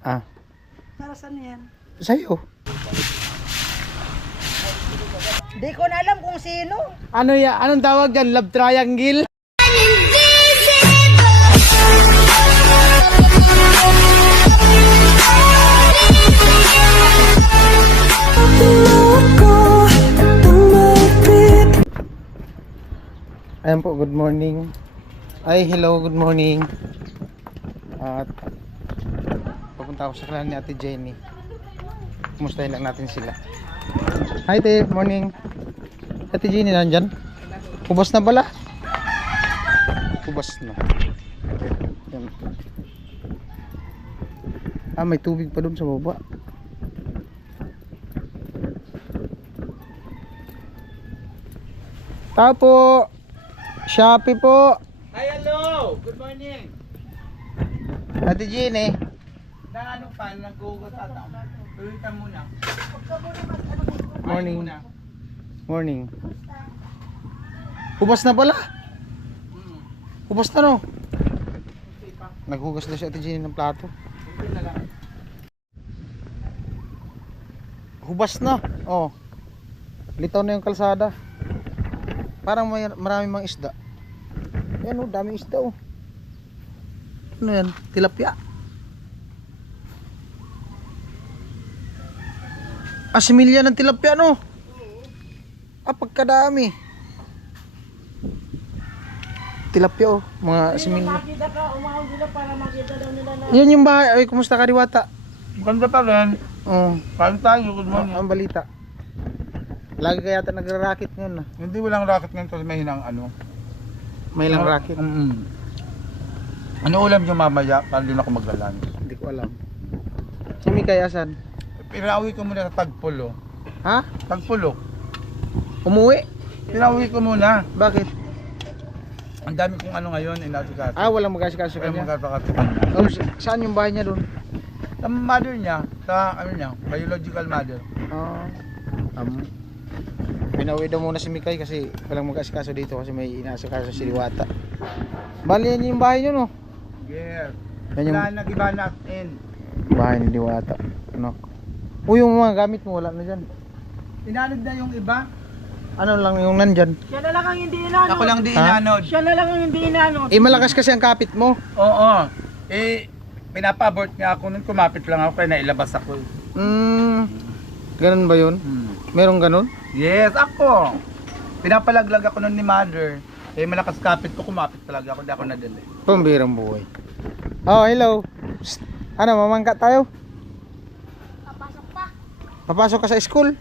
Ah, Para saan yan? sa'yo. Di ko na alam kung sino. Ano ya? Anong tawag dyan? Love triangle? Ayan po, good morning. Ay, hello, good morning. At papunta ako sa kalan ni Ate Jenny. Kumustahin lang natin sila. Hi, Te, morning. Ate Jenny, nandyan? Kubos na pala? Kubos na. Yan. Ah, may tubig pa doon sa baba. Tao po. Shopee po. Hi, hello! Good morning! Ate Jenny. Na ano pa, nag-ugot ata. Tuloy ka muna. Morning. Ay, muna. Morning. Hugas na pala. Hugas na no. Naghugas na si Ate Jenny ng plato. Hindi na lang. Hubas na. Oh. Litaw na yung kalsada. Parang may marami mang isda. Ayan oh, daming isda oh. Ano yan? Tilapia. Ah, similya ng tilapia no? Ah, pagkadami. Tilapia oh, mga similya. Makita ka, umahon sila para makita daw nila na. Yan yung bahay. Ay, kumusta ka Diwata? Maganda pa rin. Oh, Paano tayo? Good morning. ang balita. Lagi kaya yata nagra-racket ngayon ah. Hindi walang racket ngayon kasi may hinang ano. May lang racket. Ano ulam yung mamaya para din ako maglalan? Hindi ko alam. Si Mikay asan? Pinauwi ko muna sa Tagpulo. Ha? Tagpulo. Umuwi? Pinauwi ko muna. Bakit? Ang dami kong ano ngayon, inasikaso. Ah, walang mag-asikaso sa Kaya kanya. magkakaroon. Oh, saan yung bahay niya doon? Sa mother niya, sa ano niya, biological mother. Ah, pinauwi daw muna si Mikay kasi walang mag-asikaso dito kasi may inaasikaso si Diwata. Bali yan yung bahay niyo no? Yes. Yan yung Wala nag-iba na in. bahay ni Diwata. Ano? Uy, yung mga gamit mo wala na dyan. Inanod na yung iba. Ano lang yung nandyan? Siya na lang ang hindi inanod. Ako lang di Ha? inanod. Siya na lang ang hindi inanod. Eh malakas kasi ang kapit mo. Oo. Eh, pinapa-abort nga ako nun, kumapit lang ako kaya nailabas ako. Ganun ba yun? Merong ganun? Yes, ako. Pinapalaglag ako nun ni mother. Eh, malakas kapit ko, kumapit talaga ako, di ako nadali. Pambirang buhay. Oh, hello. Psst. Ano, mamangka tayo? Papasok pa. Papasok ka sa school?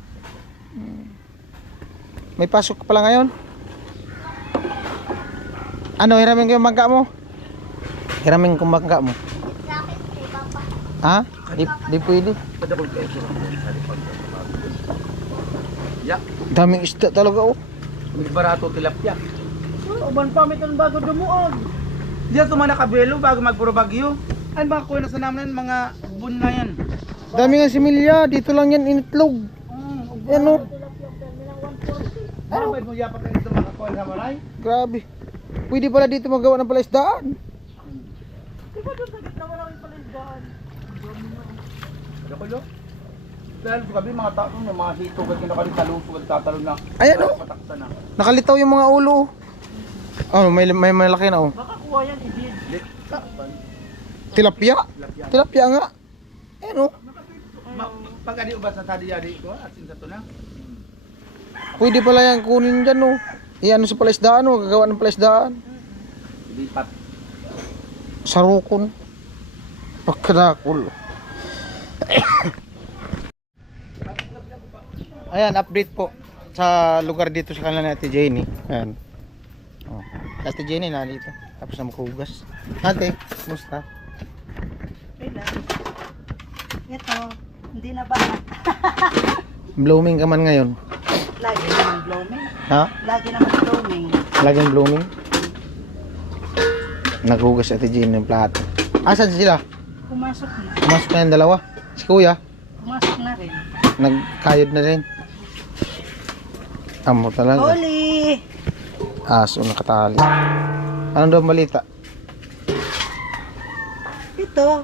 May pasok ka pala ngayon? Ano, hiramin ko yung bangka mo? Hiramin ko yung bangka mo? Ha? Di pwede. Yeah. Daming isda talaga oh. May barato tilapia. Uban pa, may bago dumuog. Diyan tumana kabelo bago magpuro bagyo. Ano ba kuha na sa namin mga bun na yan? Daming nga similya. Dito lang yan initlog. Yan oh. Ano ba mo yapat na dito makakuha sa maray? Grabe. Pwede pala dito magawa ng palaisdaan. Di ba doon sa gitna mo lang yung palisdaan? Ano ko lo? Dahil sa gabi mga tao, may mga hito, gagawin na kami talupog, nagtatalon na. Ayan oh. Pataksa na. Nakalitaw yung mga ulo oh. Oh, may malaki na oh. Baka kuha yan, ibig. Tilapia. Tilapia nga. Ayan oh. Pag adi ubas sa tadi-yadi ko, asin sa to na. Pwede pala yan kunin dyan oh. Iyan sa palaisdaan oh. Gagawa ng palaisdaan. Lipat. Sarukon. Pagkadakol. Ayan, update po sa lugar dito sa kanila ni Ate Jenny. Ayan. Oh. Ate Jenny na dito. Tapos na maghugas. Ate, musta? Ito, hindi na ba? Blooming ka man ngayon. Lagi naman blooming. Ha? Lagi naman blooming. Laging blooming. Naghugas si Ate Jenny ng plato. Asan sila? Pumasok na. Pumasok na yung dalawa. Si Kuya, Pumasok na rin. nagkayod na rin. Amo talaga. Huli! Aso nakatali. Ano daw ang balita? Ito.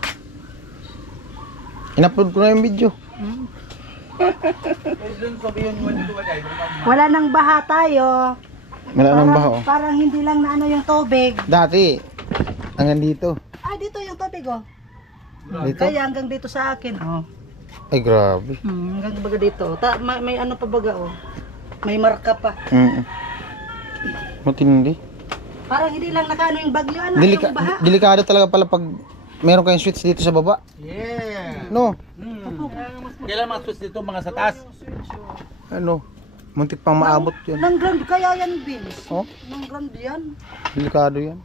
In-upload ko na yung video. Wala nang baha tayo. Wala nang baho. Parang hindi lang na ano yung tubig. Dati, hanggang dito. Ah, dito yung tubig oh. Dito? Kaya hanggang dito sa akin oh. Ay, grabe. Hanggang baga dito. May ano pa baga oh. May marka pa. Matindi. Parang hindi lang nakaano yung bagyo. Ano Delika yung baha? delikado talaga pala pag meron kayong switch dito sa baba. Yeah. No? Kailan mga switch dito, mga sa taas? Ano? Muntik pang maabot yun. Nang grand kaya yan, Vince. Oh? Nang grand yan. Delikado yan.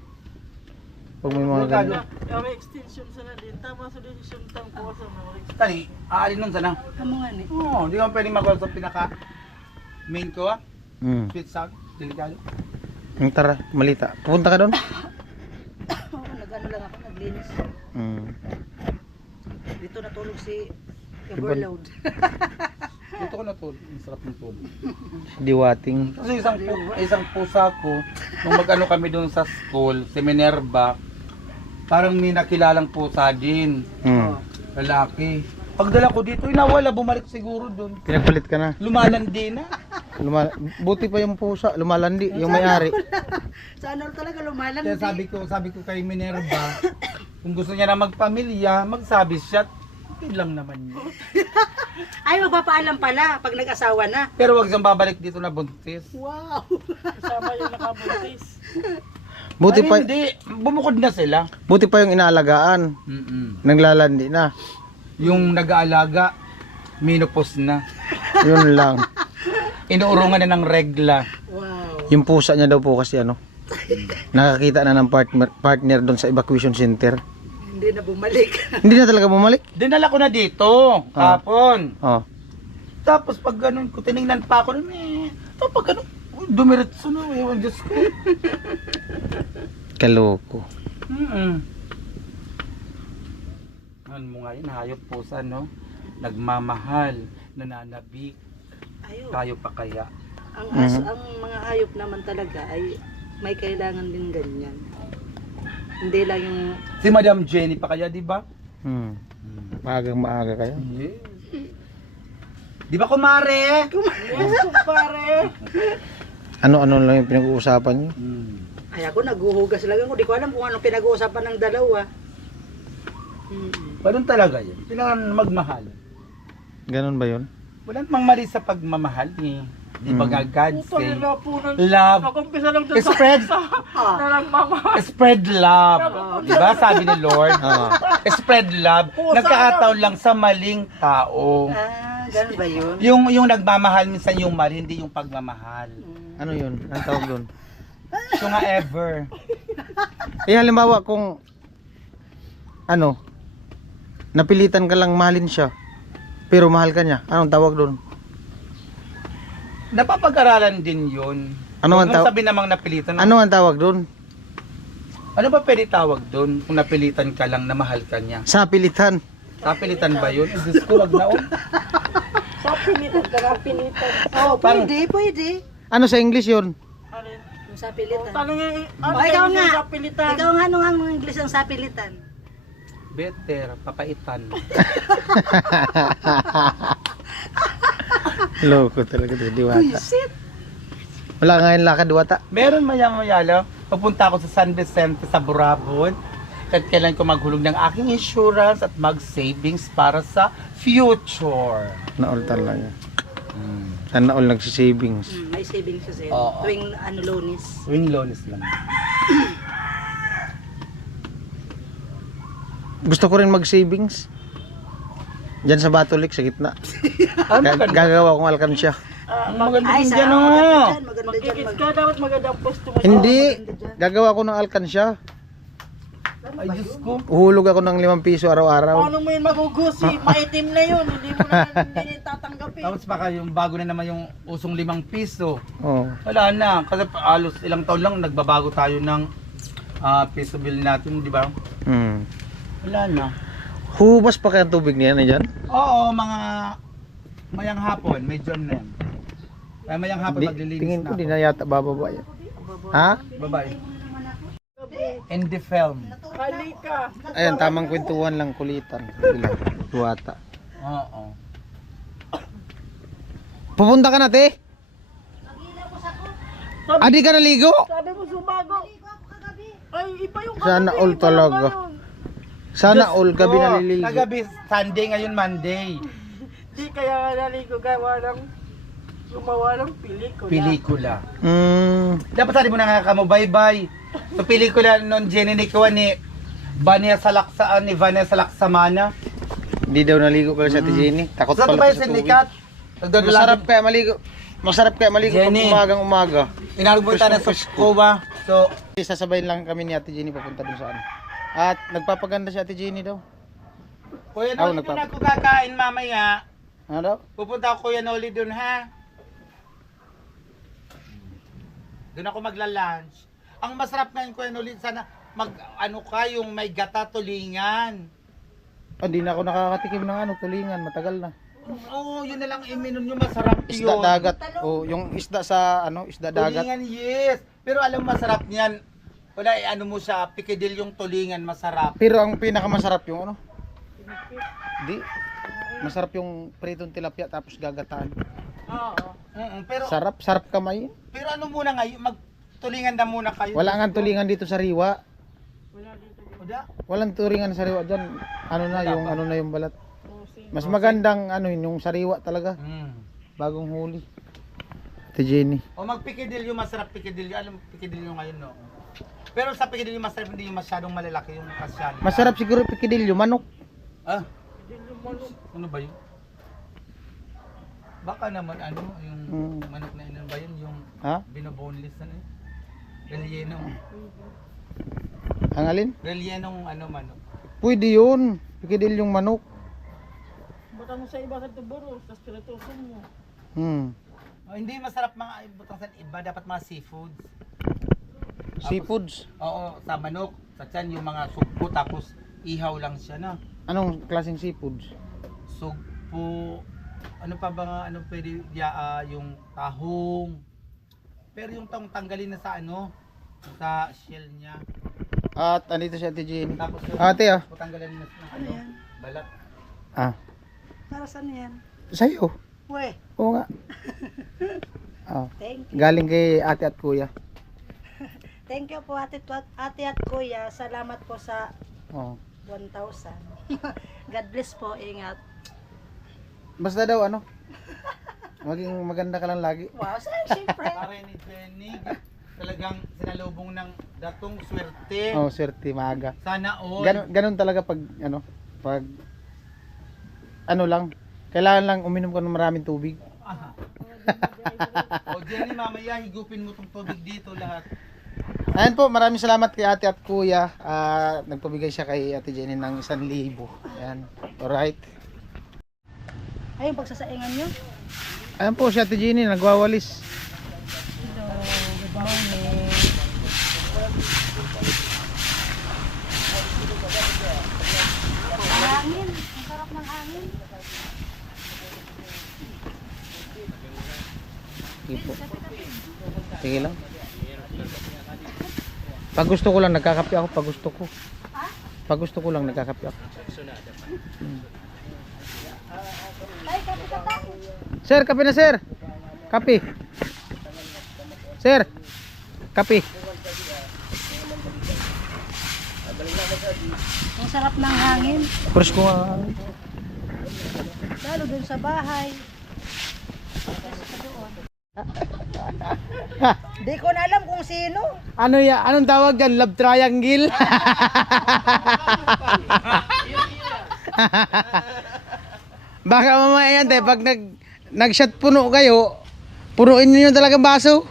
Pag may mga ganyan. May extension sana din. Tama sa decision tang po sa mga Tali, aalin nun sana. Kamu nga ni. Oo, di ka pwedeng magawa sa pinaka main ko ah. Switch sound, delikado. Tara, malita. Pupunta ka doon? Nag-ano lang ako, naglinis. Dito natulog si Diba? Overload. Dito ko natulog, ang sarap ng tulog. Diwating. Kasi isang pusa ko, nung mag-ano kami doon sa school, si Minerva, parang may nakilalang pusa din, lalaki. Pagdala ko dito, inawala, bumalik siguro doon. Pinagpalit ka na. Lumalandi na. Buti pa yung pusa, lumalandi, yung may-ari. Sana talaga lumalang. Kaya sabi ko kay Minerva, kung gusto niya na magpamilya, magsabi siya, okay lang naman yun. Ay, magpapaalam pala pag nag-asawa na. Pero wag siyang babalik dito na buntis. Wow. Kasama yung nakabuntis. Buti Ay, pa, hindi, bumukod na sila. buti pa yung inaalagaan. Naglalandi na. Yung nag-aalaga, menopause na. Yun lang. Inuurungan na ng regla. Wow. Yung pusa niya daw po kasi nakakita na ng partner doon sa evacuation center. Hindi na bumalik. Hindi na talaga bumalik. Dinala ko na dito, kapon. Oh. Tapos pag ganun ko, tinignan pa ako, tapos pag ganun, dumiretso na, ewan Diyos ko. Kaloko. Ano mo nga yun, hayop pusa, no? Nagmamahal, nananabik, Ayun. tayo pa kaya. Ang aso, ang mga hayop naman talaga ay may kailangan din ganyan. Hindi lang yung Si Madam Jenny pa kaya, di ba? Maagang maaga kayo. Yes. Di ba kumare? yes, kumpare. Ano-ano lang yung pinag-uusapan niyo? Ay ako naguhugas lang ako. Di ko alam kung anong pinag-uusapan ng dalawa. Ganun talaga yun. Kailangan magmahal. Ganon ba yun? Wala namang mali sa pagmamahal eh. Di ba nga God say, Love. love, spread, Mama. spread love. Di ba sabi ni Lord? Spread love. Nagkakataon lang sa maling tao. Ah, ganun ba yun? Yung nagmamahal minsan yung mali, hindi yung pagmamahal. Ano yun? Ang tawag doon? So nga ever. Halimbawa kung napilitan ka lang mahalin siya, pero mahal ka niya, anong tawag doon? Napapag-aralan din yun. Ano Huwag ang mong taw- sabi namang napilitan. Ano ang tawag doon? Ano ba pwede tawag doon kung napilitan ka lang na mahal ka niya? Sa pilitan. Napilitan ba yun? Diyos ko, wag na oh. Oh, pwede. Ano sa English yun? Yung sapilitan. Ikaw nga. Ikaw nga nung ang English ang sapilitan. Better, papaitan. Loko talaga ito, diwata. Wala nga yung lakad, diwata. Meron maya-maya, pupunta ako sa San Vicente sa Burabon. At kailan ko maghulog ng aking insurance at mag-savings para sa future. Naol talaga. Naol nagsisavings. May savings siya sa'yo. Oo. Tuwing Lunes. Wing loans lang. Gusto ko rin mag-savings. Diyan sa Batolik, sa gitna. Maganda. Gagawa kong alkansya. Maganda Ay, din sa dyan, oh. maganda dyan. dapat magandang posto mo. Hindi. Gagawa ko ng alkansya. Ay, Diyos ko. Uhulog ako ng 5 piso araw-araw. Paano mo yun magugusi? Maitim na yun. Hindi mo na hindi tatanggapin. Tapos baka yung bago na naman yung usong 5 piso. Oh. Wala na. Kasi alos ilang taon lang nagbabago tayo ng piso bill natin, di ba? Wala na. Hubas pa kaya ang tubig niya na dyan? Oo, mga mayang hapon, medyo na yan. Kaya mayang hapon maglilinis Tingin na ko, ako. di na yata bababa yan. Ha? Bye-bye. In the film. Halika. Ayan, tamang kwentuhan lang, kulitan. Sila, duwata. Oo. Pupunta ka na, te? Adi ka naligo? Sabi mo sumago. Ay, iba yung Sana kagabi, all iba yung talaga. ngayon. Sana Diyos all gabi ko, naliligo. Kagabi, Sunday, ngayon Monday. Di kaya nga naligo gumawa ng pelikula. Pelikula. Mm, Dapat sabi mo na nga kamo, bye-bye. So, pelikula noon, Jenny Nicoa ni Vanessa Laksamana. hindi daw naligo pala sa Ate Jenny. Takot Saan pala ba to yung sa tubig. sindikat? Masarap kaya maligo. Masarap kaya maligo pag Jenny. umagang umaga. Inarugbutan na sa Cuba. So, Sasabayin lang kami ni Ate Jenny papunta dun sa ano. At nagpapaganda si Ate Jenny daw. Kuya Ako, Noli, doon ako kakain mamaya. Ano daw? Pupunta ako Kuya Noli doon, ha? Doon ako magla-lunch. Ang masarap ngayon Kuya Noli, sana ano ka, yung may gata tulingan. Hindi na ako nakakatikim ng ano, tulingan. Matagal na. Oo, yun na lang iminon yung masarap yun. Isda dagat. O, yung isda sa ano, isda dagat. Tulingan, yes. Pero alam mo, masarap niyan. Wala, ano mo siya, pikidil yung tulingan, masarap. Pero ang pinakamasarap yung ano? Hindi. Masarap yung pritong tilapia tapos gagataan. Oo. Pero, Sarap kamay. pero ano muna ngayon, magtulingan na muna kayo. Wala nga tulingan dito sa Riwa. Uda? Walang tulingan sa Riwa diyan. Ano na yung balat. Mas magandang ano yun, yung sariwa talaga. Bagong huli. Ate Jenny. O magpikidil yung masarap pikidil. Alam mo, pikidil yung ngayon, no? Pero sa pikidil yung masarap, hindi yung masyadong malalaki yung kasyali. Masarap siguro pikidilyo, manok. Ah? Ano ba yun? Baka naman ano, yung manok na ilan ba yun? Yung Ha? binoboneless na yun? Rellenong. Ang alin? Rellenong ano manok. Pwede yun. Pikidilyong manok. Baka mo sa iba sa tuburo, sa spirituso mo. Oh, hindi masarap mga butang sa iba, dapat mga seafoods. Seafoods. Oo, sa manok, sa tiyan yung mga sugpo, tapos ihaw lang siya na. Anong klaseng seafoods? Sugpo, ano pa ba nga, ano pwede, yung tahong. Pero yung tanggalin na sa ano, sa shell niya. At andito si Ate Jenny. Tapos yung Ate tanggalin na sa ano, yan? balat. Ah. Para saan yan? Sa'yo. We, Oo nga. Ah. thank you. Galing kay ate at kuya. Thank you po ate at kuya. Salamat po sa Oh. 1,000. God bless po, ingat. Basta daw ano. Maging maganda ka lang lagi. Wow, siyempre. Pare ni Jenny, talagang sinalubong ng datong swerte. Oh, swerte maaga. Sana all. Ganun talaga pag pag ano lang, kailangan lang uminom ka ng maraming tubig. Aha. O Jenny, mamaya higupin mo tong tubig dito lahat. Ayan po, maraming salamat kay ate at kuya. Nagpabigay siya kay ate Jenny ng 1,000. Ayan. Alright. Ayun, pagsasaingan nyo. Ayan po si ate Jenny, nagwawalis. Hello, good morning. Ang hangin, ang sarap ng hangin. Sige po. Sige lang. Pag gusto ko lang, nagkakape ako. Pag gusto ko. Pag gusto ko lang, nagkakape ako. Ay, kape ka tayo. Sir, kape na sir. Kape. Sir, kape. Ang sarap ng hangin. Purs ko nga. Lalo dun sa bahay. Di ko na alam kung sino. Ano ya? Anong tawag dyan? Love triangle? Baka mamaya yan tayo, pag nag-shot puno kayo, punuin nyo yung talagang baso.